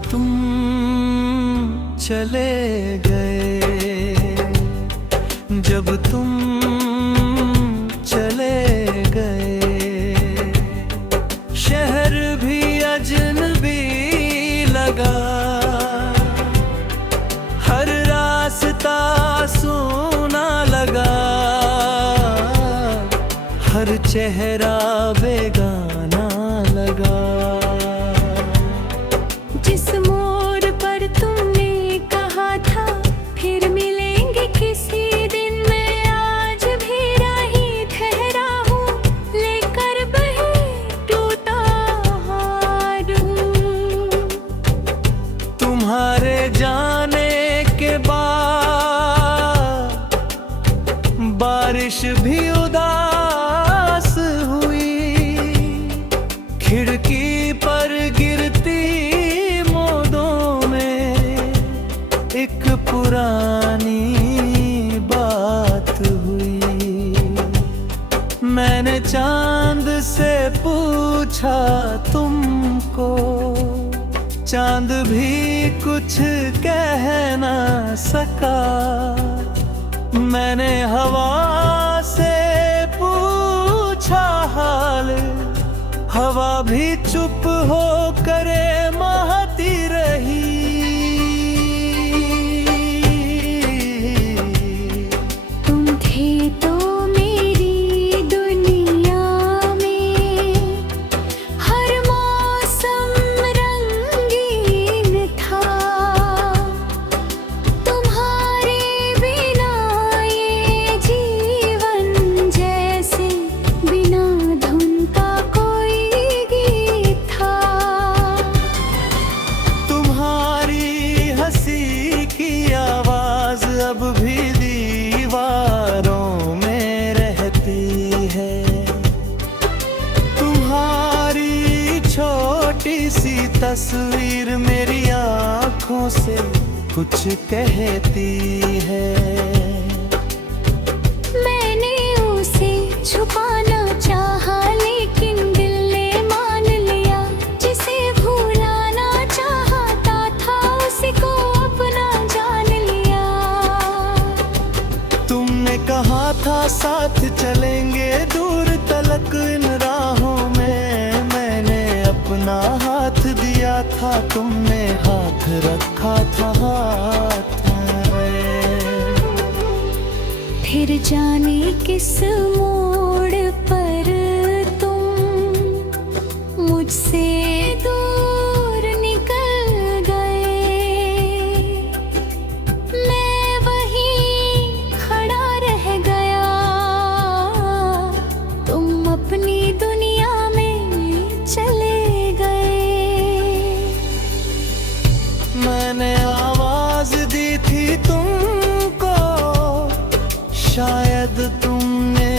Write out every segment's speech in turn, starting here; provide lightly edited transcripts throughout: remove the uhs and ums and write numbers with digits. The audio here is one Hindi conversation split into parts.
तुम चले गए, जब तुम चले गए, शहर भी अजनबी लगा, हर रास्ता सूना लगा, हर चेहरा बेगाना लगा। जिस मोड़ पर तुमने कहा था फिर मिलेंगे किसी दिन, मैं आज भी राही ठहरा हूँ, लेकर बहे टूटा हार हूँ। तुम्हारे जाने के बाद बारिश भी उदास हुई, खिड़की पर गिरती मोदों में एक पुरानी बात हुई। मैंने चांद से पूछा तुमको, चांद भी कुछ कह ना सका। मैंने हवा से पूछा हाल, हवा भी चुप हो करे महती रही। तुम थे तो मेरी दुनिया में, हर मौसम रंगीन था, तुम्हारे बिना ये जीवन जैसे बिना धुन का कोई गीत था। तुम्हारी हंसी की आवाज अब भी दीवारों में रहती है, तुम्हारी छोटी सी तस्वीर मेरी आँखों से कुछ कहती है। मैंने उसे छुपाना चाहा लेकिन दिल ने मान लिया, जिसे भुलाना चाहता था उसी को अपना जान लिया। तुमने कहा था साथ चलेंगे दूर तलक इन राहों में, मैंने अपना हाथ दिया था, तुमने हाथ रखा था हाथ में। फिर जाने किस मोड़ पर तुम मुझसे दूर निकल गए, मैं वहीं खड़ा रह गया, तुम अपनी दुनिया में चले गए। मैंने आवाज दी थी तुमको, शायद तुमने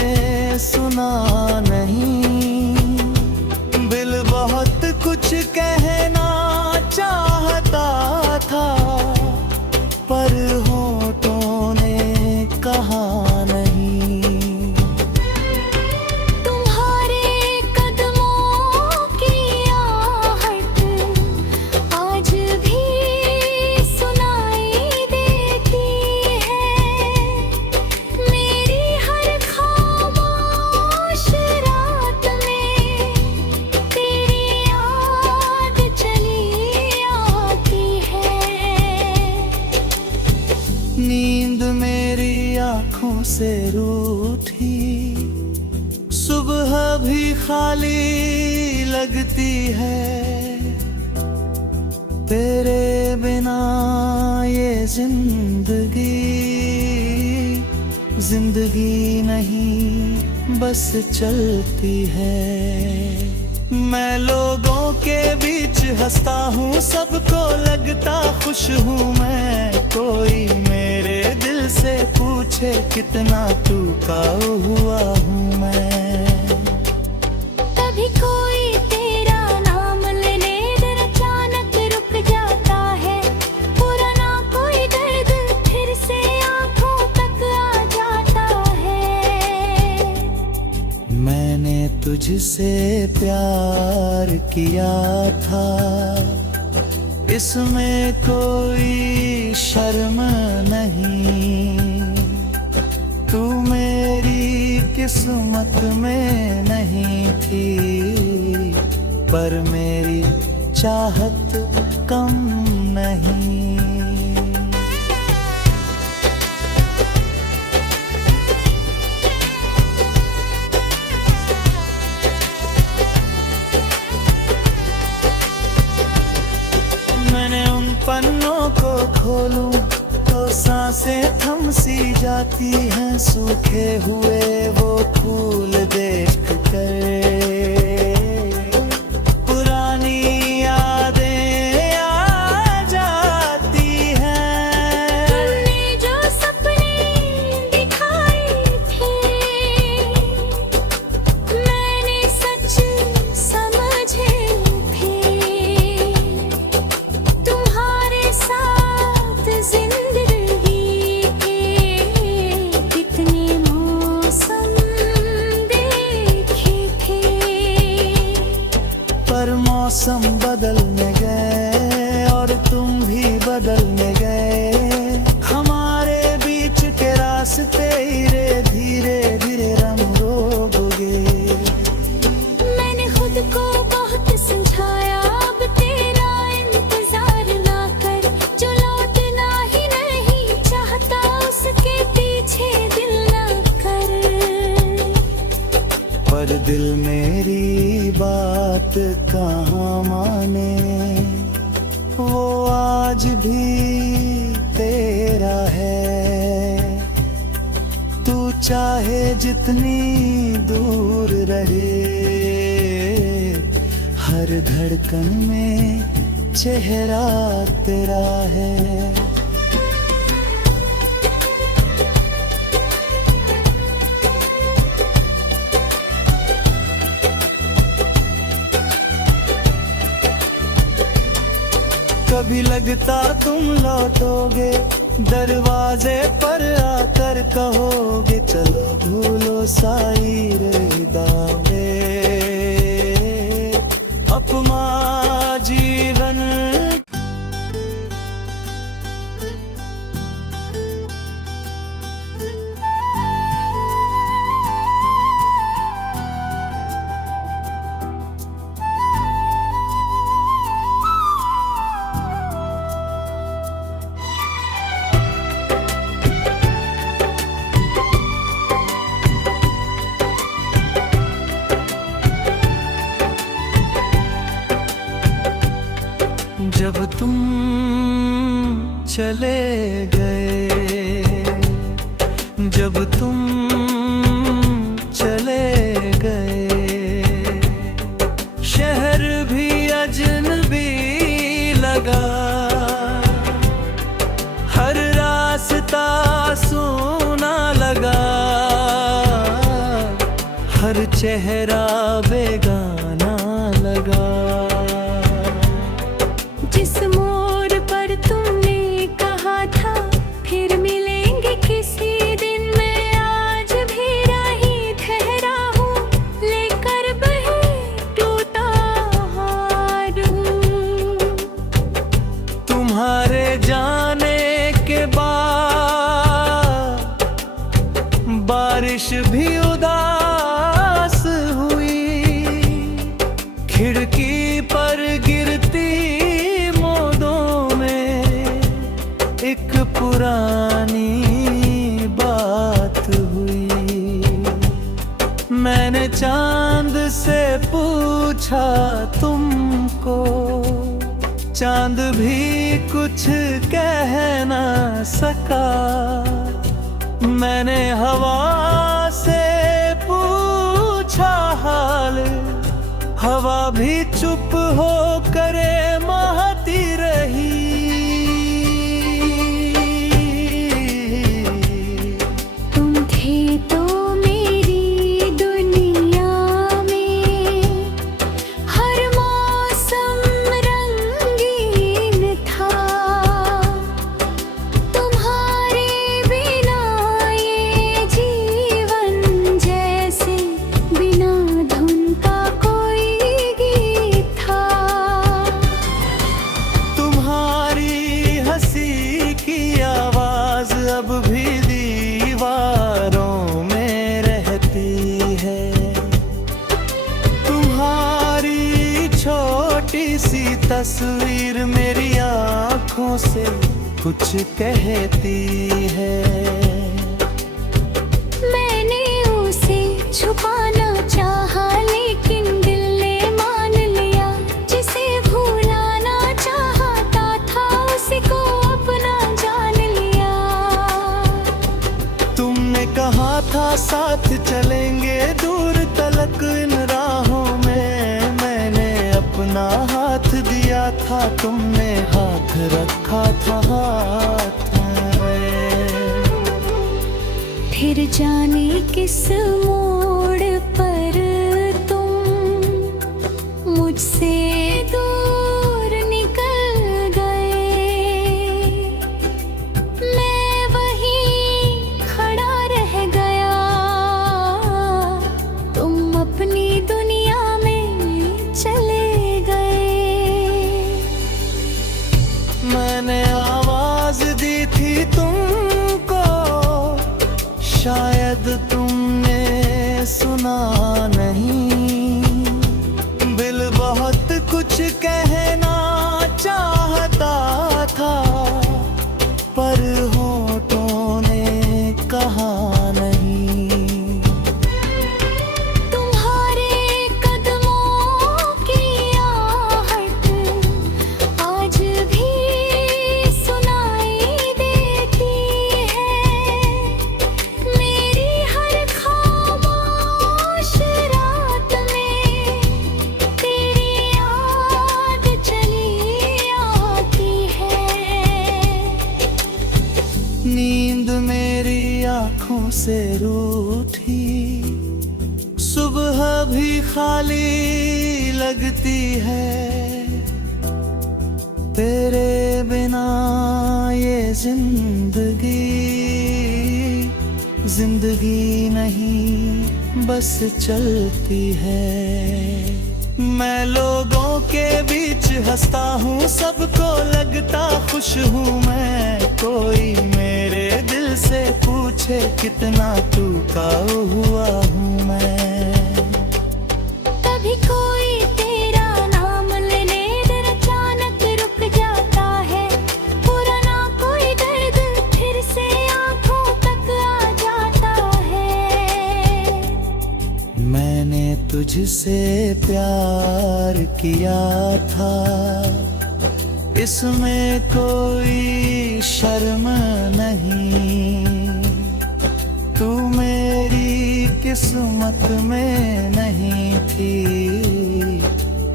सुना नहीं, दिल बहुत कुछ कहना चाहता था, पर होठों ने कहा नहीं। तुम्हारे कदमों की आहट आज भी सुनाई देती है, मेरी हर खामोश रात में तेरी याद चली आती है। नींद मेरी आँखों से रूठी, सुबह भी खाली लगती है, तेरे बिना ये जिंदगी नहीं बस चलती है। मैं लोगों के बीच हंसता हूँ, सबको लगता खुश हूँ मैं, कोई मेरे दिल से पूछे कितना टूटा हुआ हूँ मैं। कभी कोई तेरा नाम लेने दर अचानक रुक जाता है, पुराना कोई दर्द फिर से आंखों तक आ जाता है। मैंने तुझसे प्यार किया था, इसमें कोई शर्म नहीं, तू मेरी किस्मत में नहीं थी, पर मेरी चाहत कम नहीं। मैंने उन पन्नों को खोलूं तो सांसें थम सी जाती हैं, सूखे हुए वो फूल देख कर पुरानी यादें आ जाती हैं। तुमने जो सपने दिखाए थे मैंने सच समझे थे, तुम्हारे साथ जिंदगी के कितने मौसम देखे थे। पर मौसम बदलने गए और तुम भी बदलने गए, हमारे बीच के रास्ते धीरे धीरे रंगोगे। मैंने खुद को बहुत समझाया, अब तेरा इंतजार ना कर, जो लौटना ही नहीं चाहता उसके पीछे दिल ना कर। पर दिल मेरी बात कहाँ माने, वो आज भी तेरा है। तू चाहे जितनी दूर रहे, हर धड़कन में चेहरा तेरा है। कभी लगता तुम लौटोगे, दरवाजे पर आकर कहोगे चलो भूलो साई रे दावे, अपमा जीवन। जब तुम चले गए, जब तुम चले गए, शहर भी अजनबी लगा, हर रास्ता सूना लगा, हर चेहरा बेगाना लगा। जिस मोड़ पर तुमने कहा था फिर मिलेंगे किसी दिन, मैं आज भी राही ठहरा हूँ, लेकर बहे टूटा हार हूँ। तुम्हारे जाने के बाद बारिश भी उदास हुई, खिड़की पर गिरती एक पुरानी बात हुई। मैंने चांद से पूछा तुमको, चांद भी कुछ कह ना सका। मैंने हवा से पूछा हाल, हवा भी चुप हो करे महती रही। तस्वीर मेरी आँखों से कुछ कहती है। मैंने उसे छुपाना चाहा लेकिन दिल ने मान लिया। जिसे भुलाना चाहता था उसी को अपना जान लिया। तुमने कहा था साथ चलेंगे दूर तलक इन राहों में, मैंने अपना हाथ दिया था, तुमने हाथ रखा था हाथ में। फिर जाने किस मोड़ पर तुम मुझसे दूर निकल गए। मैं वहीं खड़ा रह गया, तुम अपनी दुनिया में चले गए। मैंने आवाज दी थी तुमको, शायद तुमने सुना नहीं। दिल बहुत कुछ कहना चाहता था, पर होठों ने कहा नहीं। तुम्हारे कदमों की आहट आज भी सुनाई देती है। मेरी हर खामोश रात में तेरी याद चली आती है। नींद मेरी आँखों से रूठी, सुबह भी खाली लगती है। तेरे बिना ये जिंदगी नहीं बस चलती है। मैं लोगों के बीच हंसता हूँ, सबको लगता खुश हूँ मैं। कोई मेरे दिल से पूछे कितना टूटा हुआ हूँ मैं। कभी कोई तेरा नाम लेने दर अचानक रुक जाता है। पुराना कोई दर्द फिर से आंखों तक आ जाता है। मैंने तुझसे प्यार किया था, इसमें कोई शर्म नहीं। तू मेरी किस्मत में नहीं थी,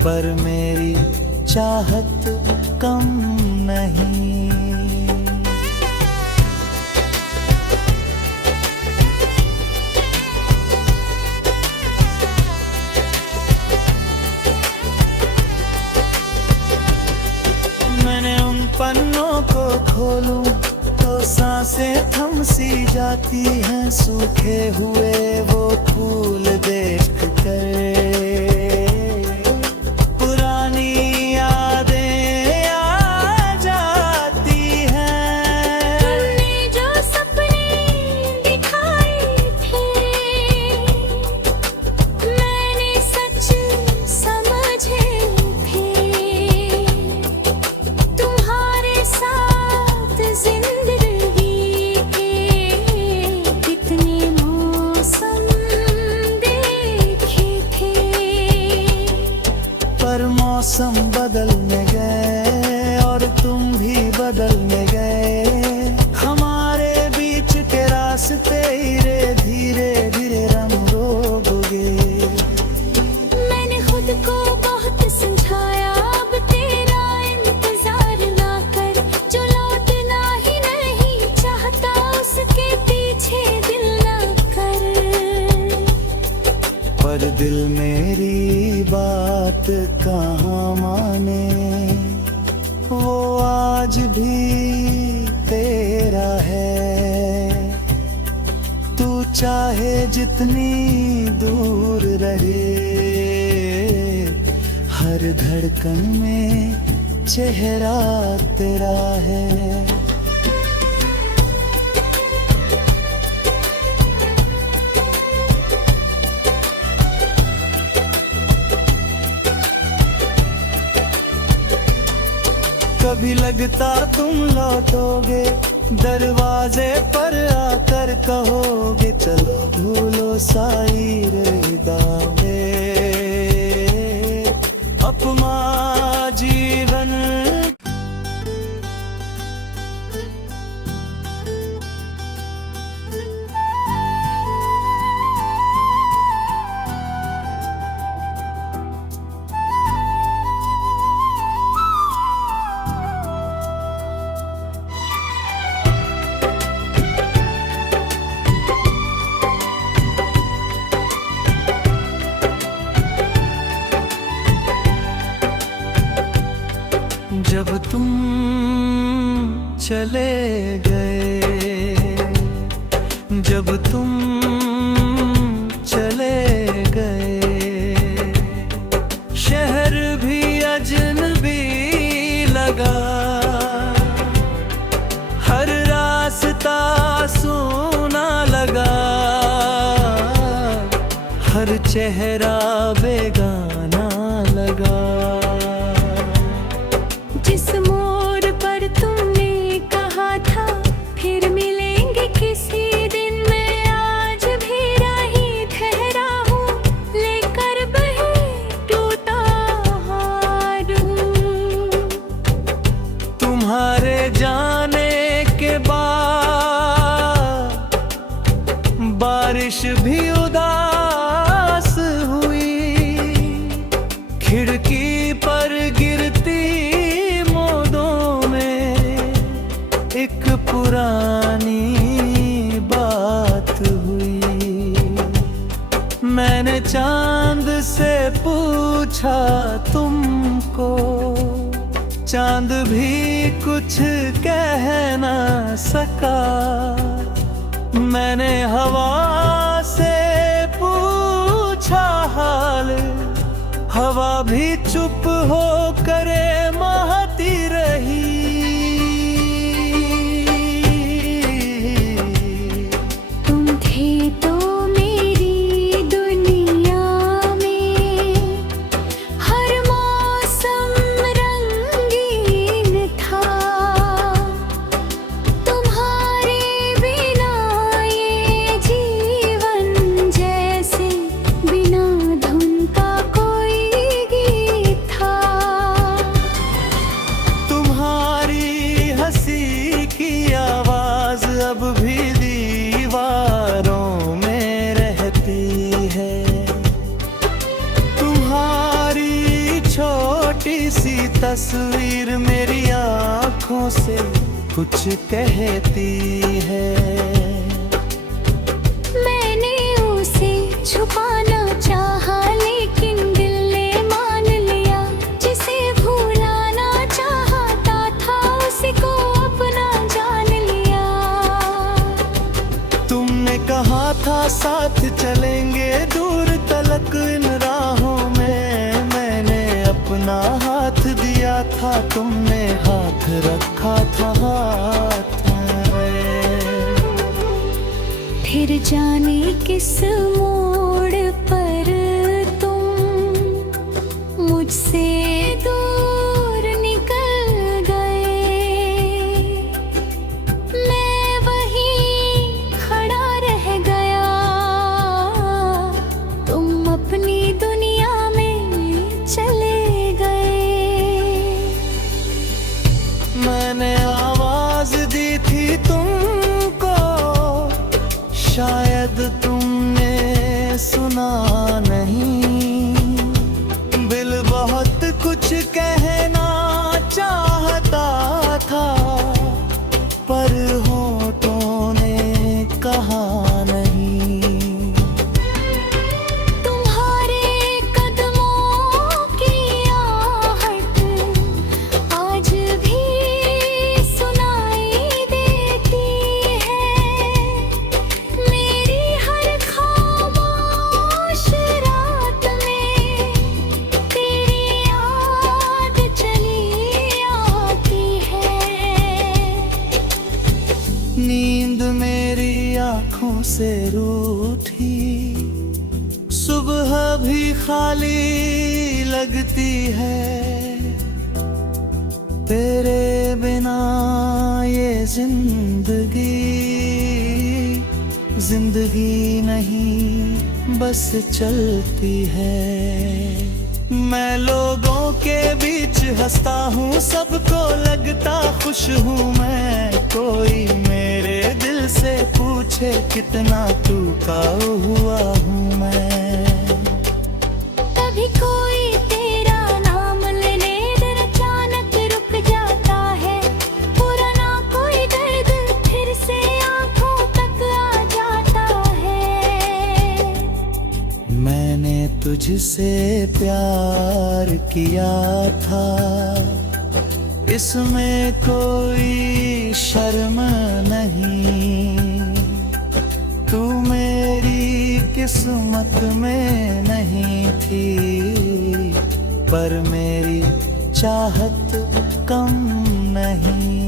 पर मेरी चाहत कम नहीं। मैंने उन पन्नों को खोलूं तो सांसें थम सी जाती हैं। सूखे हुए वो फूल देख कर पुरानी यादें आ जाती हैं। तुमने जो सपने दिखाए थे मैंने सच समझे थे। तुम्हारे साथ जिंदगी के कितने मौसम देखे थे। पर मौसम बदलने गए और तुम भी बदलने गए। हमारे बीच के रास्ते धीरे धीरे रंगोगे। मैंने खुद को बहुत समझाया, अब तेरा इंतजार ना कर। जो लौटना ही नहीं चाहता उसके पीछे दिल ना कर। पर दिल मेरी बात कहाँ माने, वो आज भी तेरा है। तू चाहे जितनी दूर रहे, हर धड़कन में चेहरा तेरा है। कभी लगता तुम लौटोगे, दरवाजे पर आकर कहोगे चलो भूलो साई रे दावे। अपमा जीवन जब तुम चले गए, जब तुम चले गए, शहर भी अजनबी लगा, हर रास्ता सोना लगा, हर चेहरा बेगाना लगा। जिस मोड़ पर तुमने कहा था फिर मिलेंगे किसी दिन, मैं आज भी राही ठहरा हूँ, लेकर बहे टूटा हार हूँ। तुम्हारे जाने के बाद बारिश भी उदास हुई, खिड़की पर गिरती एक पुरानी बात हुई। मैंने चांद से पूछा तुमको, चांद भी कुछ कह ना सका। मैंने हवा से पूछा हाल, हवा भी चुप हो करे महती रही। अब भी दीवारों में रहती है, तुम्हारी छोटी सी तस्वीर मेरी आँखों से कुछ कहती है। मैंने उसे छुपाना चाहा लेकिन दिल ने मान लिया, जिसे भुलाना चाहता था उसी को अपना जान लिया। तुमने कहा था साथ चलेंगे दूर तलक इन राहों में, मैंने अपना हाथ दिया था, तुमने हाथ रखा था हाथ में। फिर जाने किस मोड़ पर तुम मुझसे दूर निकल गए, मैं वहीं खड़ा रह गया, तुम अपनी दुनिया में चले गए। मैंने आवाज दी थी तुमको, शायद तुमने सुना नहीं। दिल बहुत कुछ कहना चाहता था, पर होठों ने कहा नहीं। तुम्हारे कदमों की आहट आज भी सुनाई देती है, मेरी हर खामोश रात में तेरी याद चली आती है। नींद मेरी आँखों से रूठी, सुबह भी खाली लगती है, तेरे बिना ये जिंदगी नहीं बस चलती है। मैं लोगों के बीच हंसता हूँ, सबको लगता खुश हूँ मैं। कोई मेरे दिल से पूछे कितना टूटा हुआ हूँ मैं। कभी कोई तेरा नाम लेने दर अचानक रुक जाता है। पुराना कोई दर्द फिर से आंखों तक आ जाता है। मैंने तुझसे प्यार किया था, इसमें कोई शर्म नहीं। तू मेरी किस्मत में नहीं थी, पर मेरी चाहत कम नहीं।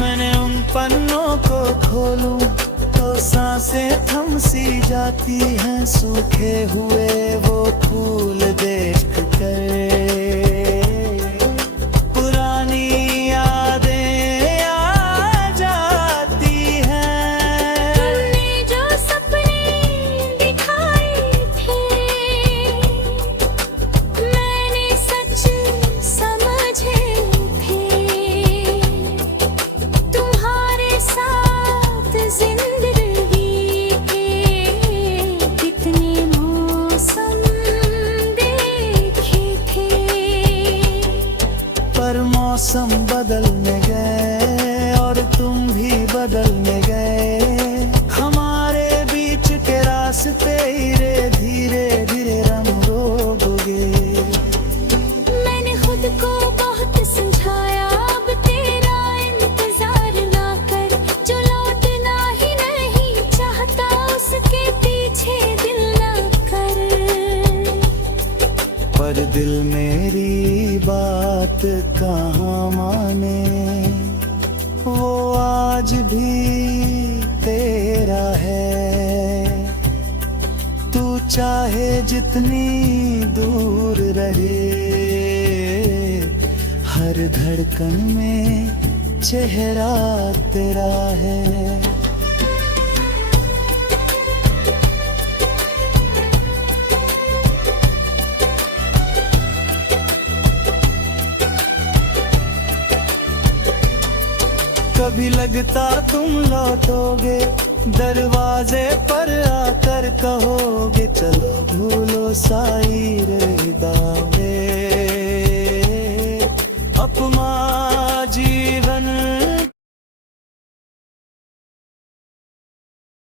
मैंने उन पन्नों को खोलूं तो सांसें थम सी जाती हैं। सूखे हुए वो फूल देख कर पुरानी यादें आ जाती हैं। तुमने जो सपने दिखाए थे, मैंने सच समझे थे। तुम्हारे साथ जिंदगी के कितने मौसम देखे थे। पर मौसम बदलने गए और तुम भी बदलने गए। हमारे बीच के रास्ते धीरे धीरे रंगोगे। मैंने खुद को बहुत समझाया, अब तेरा इंतजार ना कर। जो लौटना ही नहीं चाहता उसके पीछे दिल ना कर। पर दिल मेरी बात कहाँ माने, वो आज भी तेरा है। तू चाहे जितनी दूर रहे, हर धड़कन में चेहरा तेरा है। कभी लगता तुम लौटोगे, दरवाजे पर आकर कहोगे चलो भूलो साई दावे। अपना जीवन